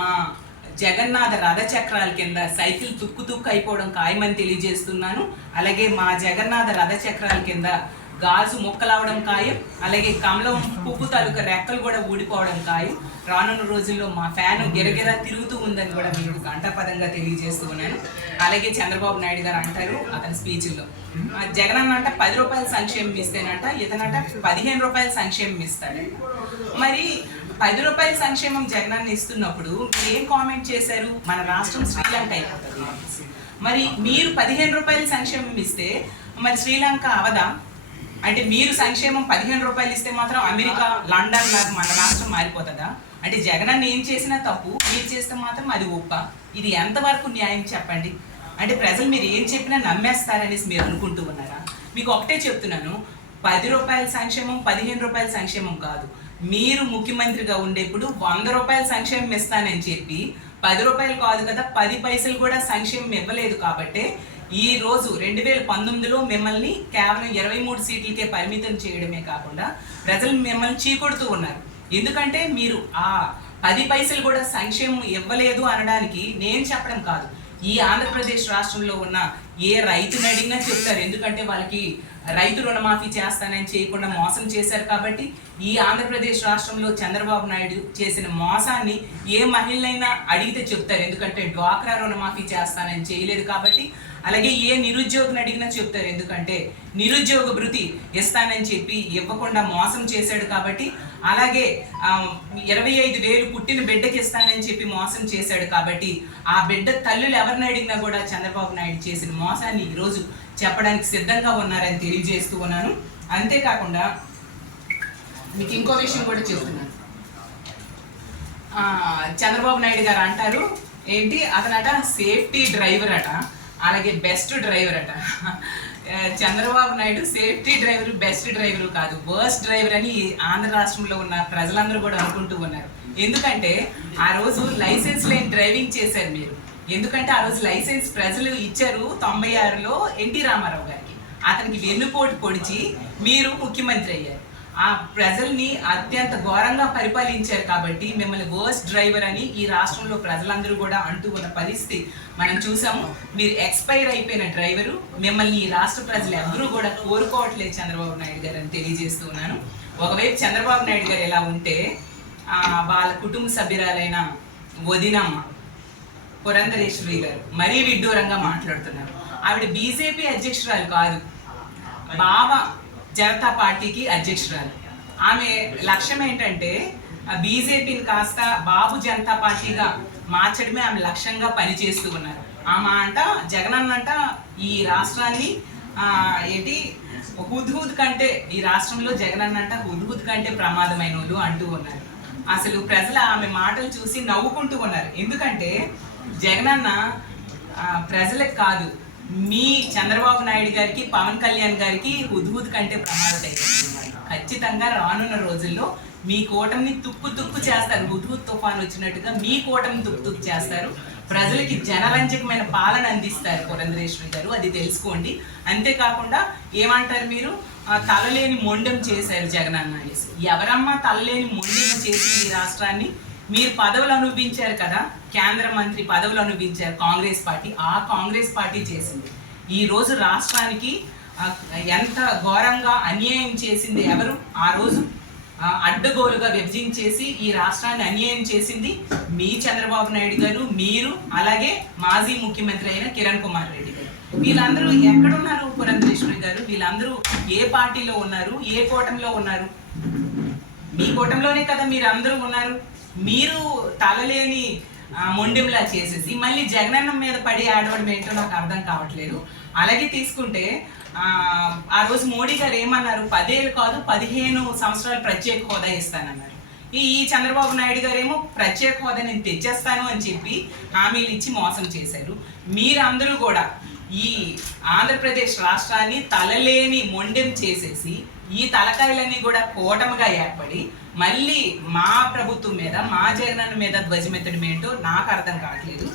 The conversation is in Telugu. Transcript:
మా జగన్నాథ చక్రాల కింద సైకిల్ తుక్కు తుక్కు అయిపోవడం ఖాయమని తెలియజేస్తున్నాను. అలాగే మా జగన్నాథ రథ చక్రాల కింద గాజు ముక్కలవడం ఖాయం. అలాగే కమలం పువ్వు తాలూకా రెక్కలు కూడా ఊడిపోవడం ఖాయం. రానున్న రోజుల్లో మా ఫ్యాన్ గిరగిరా తిరుగుతూ ఉందని కూడా మీరు గంటపదంగా తెలియజేస్తూ ఉన్నాను అలాగే చంద్రబాబు నాయుడు గారు అంటారు అతని స్పీచ్లో. జగన్ అన్నంట పది రూపాయల సంక్షేమం ఇస్తేనంట ఇతనట పదిహేను రూపాయల సంక్షేమం ఇస్తాడు. మరి పది రూపాయల సంక్షేమం జగనాన్ని ఇస్తున్నప్పుడు మీరు ఏం కామెంట్ చేశారు? మన రాష్ట్రం శ్రీలంక అయిపోతుంది. మరి మీరు పదిహేను రూపాయల సంక్షేమం ఇస్తే మరి శ్రీలంక అవదా? అంటే మీరు సంక్షేమం పదిహేను రూపాయలు ఇస్తే మాత్రం అమెరికా లండన్ లాగా మన రాష్ట్రం మారిపోతుందా? అంటే జగనన్న ఏం చేసినా తప్పు మీరు చేస్తే మాత్రం అది ఒప్ప. ఇది ఎంతవరకు న్యాయం చెప్పండి? అంటే ప్రజలు మీరు ఏం చెప్పినా నమ్మేస్తారనేసి మీరు అనుకుంటూ ఉన్నారా? మీకు ఒకటే చెప్తున్నాను పది రూపాయల సంక్షేమం పదిహేను రూపాయల సంక్షేమం కాదు. మీరు ముఖ్యమంత్రిగా ఉండేప్పుడు వంద రూపాయల సంక్షేమం ఇస్తానని చెప్పి పది రూపాయలు కాదు కదా పది పైసలు కూడా సంక్షేమం ఇవ్వలేదు కాబట్టే ఈ రోజు రెండు వేల పంతొమ్మిదిలో మిమ్మల్ని కేవలం ఇరవై మూడు సీట్లకే పరిమితం చేయడమే కాకుండా ప్రజలు మిమ్మల్ని చీకొడుతూ ఉన్నారు. ఎందుకంటే మీరు ఆ పది పైసలు కూడా సంక్షేమం ఇవ్వలేదు అనడానికి నేను చెప్పడం కాదు. ఈ ఆంధ్రప్రదేశ్ రాష్ట్రంలో ఉన్న ఏ రైతుని అడిగినా చెప్తారు. ఎందుకంటే వాళ్ళకి రైతు రుణమాఫీ చేస్తానని చేయకుండా మోసం చేశారు కాబట్టి ఈ ఆంధ్రప్రదేశ్ రాష్ట్రంలో చంద్రబాబు నాయుడు చేసిన మోసాన్ని ఏ మహిళనైనా అడిగితే చెప్తారు. ఎందుకంటే డ్వాక్రా రుణమాఫీ చేస్తానని చేయలేదు కాబట్టి అలాగే ఏ నిరుద్యోగిని అడిగినా చెప్తారు. ఎందుకంటే నిరుద్యోగ భృతి ఇస్తానని చెప్పి ఇవ్వకుండా మోసం చేశాడు కాబట్టి అలాగే ఇరవై ఐదు వేలు పుట్టిన బిడ్డకి ఇస్తానని చెప్పి మోసం చేశాడు కాబట్టి ఆ బిడ్డ తల్లులు ఎవరిని అడిగినా కూడా చంద్రబాబు నాయుడు చేసిన మోసాన్ని ఈరోజు చెప్పడానికి సిద్ధంగా ఉన్నారని తెలియజేస్తూ ఉన్నాను. అంతేకాకుండా మీకు ఇంకో విషయం కూడా చెప్తున్నాను. చంద్రబాబు నాయుడు గారు అంటారు ఏంటి? అతనట సేఫ్టీ డ్రైవర్ అట అలాగే బెస్ట్ డ్రైవర్ అట. Chandrababu Naidu safety driver best driver కాదు వర్స్ట్ డ్రైవర్ అని ఆంధ్ర రాష్ట్రంలో ఉన్న ప్రజలందరూ కూడా అనుకుంటూ ఉన్నారు. ఎందుకంటే ఆ రోజు లైసెన్స్ లేని డ్రైవింగ్ చేశారు మీరు. ఎందుకంటే ఆ రోజు లైసెన్స్ ప్రజలు ఇచ్చారు తొంభై ఆరులో ఎన్టీ రామారావు గారికి. అతనికి వెన్నుపోటు పొడిచి మీరు ముఖ్యమంత్రి అయ్యారు. ఆ ప్రజల్ని అత్యంత ఘోరంగా పరిపాలించారు కాబట్టి మిమ్మల్ని వర్స్ట్ డ్రైవర్ అని ఈ రాష్ట్రంలో ప్రజలందరూ కూడా అంటూ ఉన్న పరిస్థితి మనం చూసాము. మీరు ఎక్స్పైర్ అయిపోయిన డ్రైవరు మిమ్మల్ని ఈ రాష్ట్ర ప్రజలు ఎవరూ కూడా కోరుకోవట్లేదు చంద్రబాబు నాయుడు గారు అని తెలియజేస్తున్నాను ఒకవేళ ఒకవైపు చంద్రబాబు నాయుడు గారు ఎలా ఉంటే వాళ్ళ కుటుంబ సభ్యురాలైన వదినమ్మ పురంధరేశ్వరి గారు. మరీ విడ్డూరంగా మాట్లాడుతున్నారు. ఆవిడ బీజేపీ అధ్యక్షురాలు కాదు. బావ జనతా పార్టీకి అధ్యక్షురాలు. ఆమె లక్ష్యం ఏంటంటే బీజేపీని కాస్త బాబు జనతా పార్టీగా మార్చడమే ఆమె లక్ష్యంగా పనిచేస్తూ ఉన్నారు. ఆమె అంట జగనన్న అంట ఈ రాష్ట్రాన్ని ఆ, ఏంటి హుద్హుద్ కంటే ఈ రాష్ట్రంలో జగనన్న అంట హుద్హుద్ కంటే ప్రమాదమైన వాళ్ళు అంటూ ఉన్నారు. అసలు ప్రజలు ఆమె మాటలు చూసి నవ్వుకుంటూ ఉన్నారు. ఎందుకంటే జగనన్న ప్రజలకు కాదు మీ చంద్రబాబు నాయుడు గారికి పవన్ కళ్యాణ్ గారికి హుద్హుద్ కంటే ప్రమాదం ఖచ్చితంగా రానున్న రోజుల్లో మీ కూటమిని తుక్కు తుక్కు చేస్తారు. హుద్హుద్ తుఫాన్ వచ్చినట్టుగా మీ కూటమిని తుక్కు తుక్కు చేస్తారు. ప్రజలకి జనరంజకమైన పాలన అందిస్తారు పురంధరేశ్వరి గారు అది తెలుసుకోండి. అంతేకాకుండా ఏమంటారు మీరు? తలలేని మొండెం చేశారు జగనన్న అనేసి. ఎవరమ్మా తలలేని మొండెం చేసి ఈ రాష్ట్రాన్ని మీరు పదవులు అనుభవించారు కదా కేంద్ర మంత్రి పదవులు అనుభవించారు కాంగ్రెస్ పార్టీ. ఆ కాంగ్రెస్ పార్టీ చేసింది. ఈ రోజు రాష్ట్రానికి ఎంత ఘోరంగా అన్యాయం చేసింది ఎవరు? ఆ రోజు అడ్డగోలుగా విభజించేసి ఈ రాష్ట్రాన్ని అన్యాయం చేసింది మీ చంద్రబాబు నాయుడు గారు మీరు అలాగే మాజీ ముఖ్యమంత్రి అయిన కిరణ్ కుమార్ రెడ్డి గారు. వీళ్ళందరూ ఎక్కడున్నారు పురంధేశ్వరి గారు? వీళ్ళందరూ ఏ పార్టీలో ఉన్నారు? ఏ కూటమిలో ఉన్నారు? మీ కూటంలోనే కదా మీరు అందరూ ఉన్నారు. మీరు తలలేని మొండెంలా చేసేసి మళ్ళీ జగనన్న మీద పడి ఆడవడం ఏంటో నాకు అర్థం కావట్లేదు. అలాగే తీసుకుంటే ఆ, ఆ రోజు మోడీ గారు ఏమన్నారు? పదేళ్ళు కాదు పదిహేను సంవత్సరాలు ప్రత్యేక హోదా ఇస్తానన్నారు. ఈ ఈ చంద్రబాబు నాయుడు గారు ఏమో ప్రత్యేక హోదా నేను తెచ్చేస్తాను అని చెప్పి హామీలు ఇచ్చి మోసం చేశారు. మీరందరూ కూడా ఈ ఆంధ్రప్రదేశ్ రాష్ట్రాన్ని తలలేని మొండెం చేసేసి ఈ తలకాయలన్నీ కూడా కూటమిగా ఏర్పడి మళ్ళీ మా ప్రభుత్వం మీద మా జగన్ మీద ధ్వజమెత్తడం ఏంటో నాకు అర్థం కావట్లేదు.